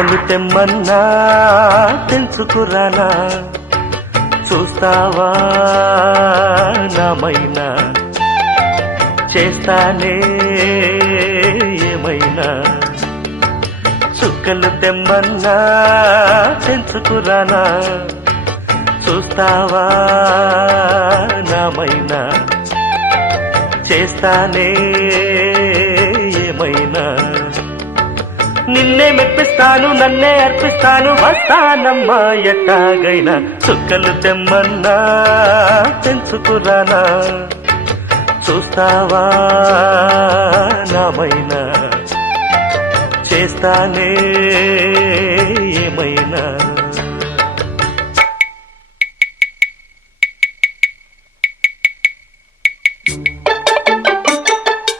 చుక్కలు తెమ్మన్నా తెంచుకురానా, చూస్తావా నామైనా, చేస్తానే ఏమైనా. చుక్కలు తెమ్మన్నా తెంచుకురానా, చూస్తావా నామైనా, చేస్తానే ఏమైనా. నిన్నే మెప్పిస్తాను, నన్నే అర్పిస్తాను, వస్తానమ్మా ఎట్టాగైనా. చుక్కలు తెమ్మన్నా తెంచుకురానా, చూస్తావా నామైనా, చేస్తానే ఏమైనా.